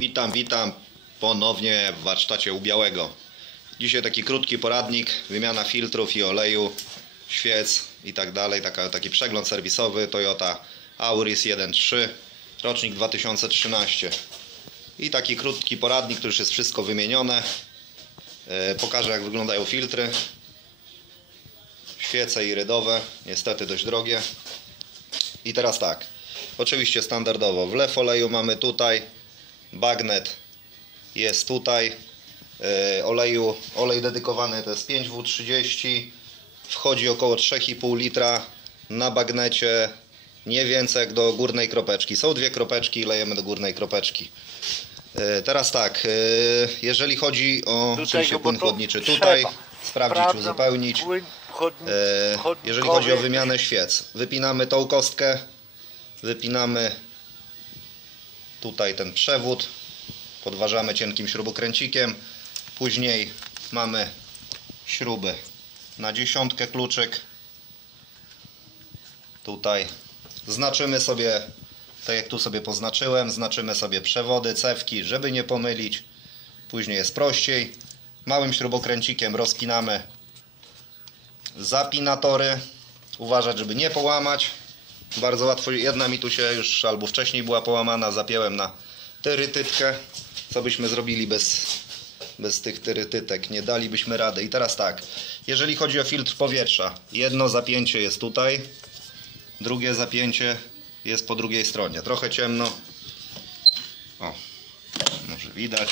Witam ponownie w warsztacie u Białego. Dzisiaj taki krótki poradnik, wymiana filtrów i oleju, świec i tak dalej. Taki przegląd serwisowy Toyota Auris 1.3, rocznik 2013. I taki krótki poradnik, tu już jest wszystko wymienione. Pokażę, jak wyglądają filtry. Świece irydowe, niestety dość drogie. I teraz tak, oczywiście standardowo wlew oleju mamy tutaj, bagnet jest tutaj, olej dedykowany to jest 5W30, wchodzi około 3,5 litra na bagnecie, nie więcej jak do górnej kropeczki. Są dwie kropeczki i lejemy do górnej kropeczki. Teraz tak, jeżeli chodzi o płyn chłodniczy, tutaj sprawdzić, uzupełnić. Jeżeli chodzi o wymianę świec, wypinamy tą kostkę, wypinamy tutaj ten przewód, podważamy cienkim śrubokręcikiem, później mamy śruby na 10 kluczyk, tutaj znaczymy sobie, tak jak tu sobie poznaczyłem, znaczymy sobie przewody, cewki, żeby nie pomylić, później jest prościej, małym śrubokręcikiem rozpinamy zapinatory, uważać, żeby nie połamać. Bardzo łatwo, jedna mi tu się już albo wcześniej była połamana, zapięłem na tyrytytkę. Co byśmy zrobili bez tych tyrytytek? Nie dalibyśmy rady. I teraz tak, jeżeli chodzi o filtr powietrza, jedno zapięcie jest tutaj, drugie zapięcie jest po drugiej stronie. Trochę ciemno. O, może widać.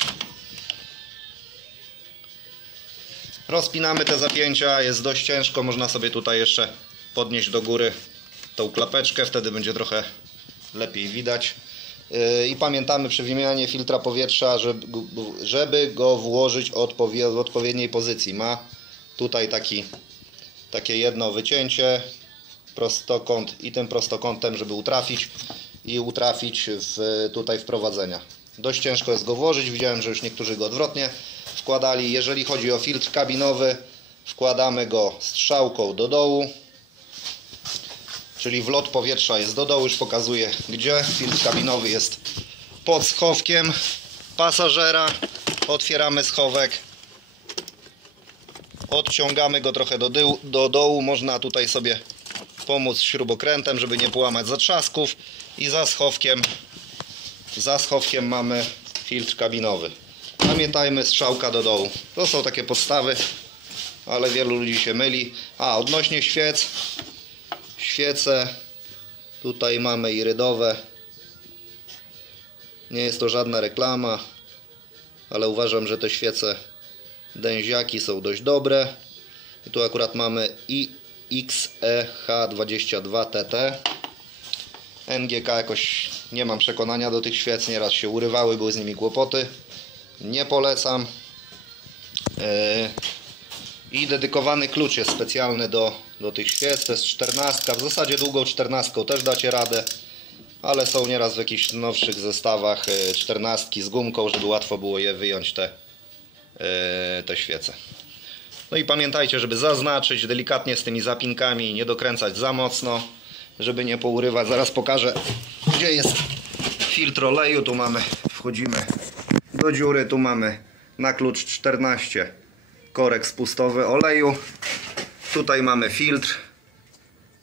Rozpinamy te zapięcia, jest dość ciężko, można sobie tutaj jeszcze podnieść do góry tą klapeczkę, wtedy będzie trochę lepiej widać. I pamiętamy przy wymianie filtra powietrza, żeby go włożyć w odpowiedniej pozycji. Ma tutaj takie jedno wycięcie, prostokąt i tym prostokątem, żeby utrafić tutaj wprowadzenia. Dość ciężko jest go włożyć, widziałem, że już niektórzy go odwrotnie wkładali. Jeżeli chodzi o filtr kabinowy, wkładamy go strzałką do dołu, czyli wlot powietrza jest do dołu, już pokazuję gdzie. Filtr kabinowy jest pod schowkiem pasażera, otwieramy schowek, odciągamy go trochę do dołu, można tutaj sobie pomóc śrubokrętem, żeby nie połamać zatrzasków, i za schowkiem mamy filtr kabinowy. Pamiętajmy, strzałka do dołu. To są takie podstawy, ale wielu ludzi się myli. Odnośnie świec. Świece tutaj mamy irydowe. Nie jest to żadna reklama, ale uważam, że te świece dęziaki są dość dobre. I tu akurat mamy XEH22TT. NGK jakoś nie mam przekonania do tych świec, nieraz się urywały, były z nimi kłopoty. Nie polecam. I dedykowany klucz jest specjalny do tych świec. To jest 14. W zasadzie długą 14 też dacie radę, ale są nieraz w jakichś nowszych zestawach 14 z gumką, żeby łatwo było je wyjąć, te świece. No i pamiętajcie, żeby zaznaczyć delikatnie z tymi zapinkami, nie dokręcać za mocno, żeby nie pourywać. Zaraz pokażę, gdzie jest filtr oleju. Tu mamy, wchodzimy do dziury, tu mamy na klucz 14 korek spustowy oleju. Tutaj mamy filtr,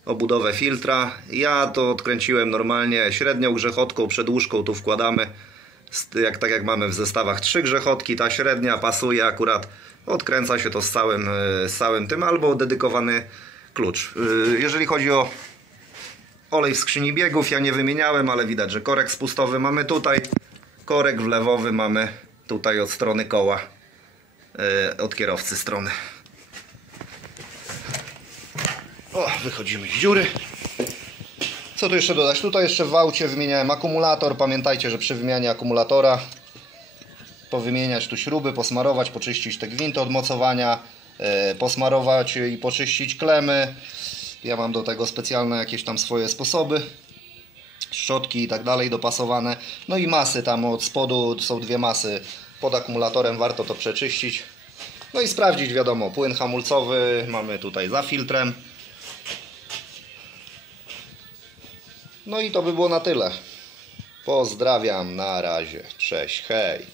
obudowę filtra. Ja to odkręciłem normalnie średnią grzechotką, przed łóżką tu wkładamy, tak jak mamy w zestawach 3 grzechotki. Ta średnia pasuje akurat, odkręca się to z całym tym, albo dedykowany klucz. Jeżeli chodzi o olej w skrzyni biegów, ja nie wymieniałem, ale widać, że korek spustowy mamy tutaj, korek wlewowy mamy tutaj od strony koła, od kierowcy strony. Wychodzimy z dziury. Co tu jeszcze dodać? Tutaj jeszcze w aucie wymieniałem akumulator. Pamiętajcie, że przy wymianie akumulatora powymieniać tu śruby, posmarować, poczyścić te gwinty od mocowania, posmarować i poczyścić klemy. Ja mam do tego specjalne jakieś tam swoje sposoby, szczotki i tak dalej dopasowane. No i masy tam od spodu są dwie masy pod akumulatorem, warto to przeczyścić. No i sprawdzić, wiadomo, płyn hamulcowy mamy tutaj za filtrem. No i to by było na tyle. Pozdrawiam, na razie, cześć, hej.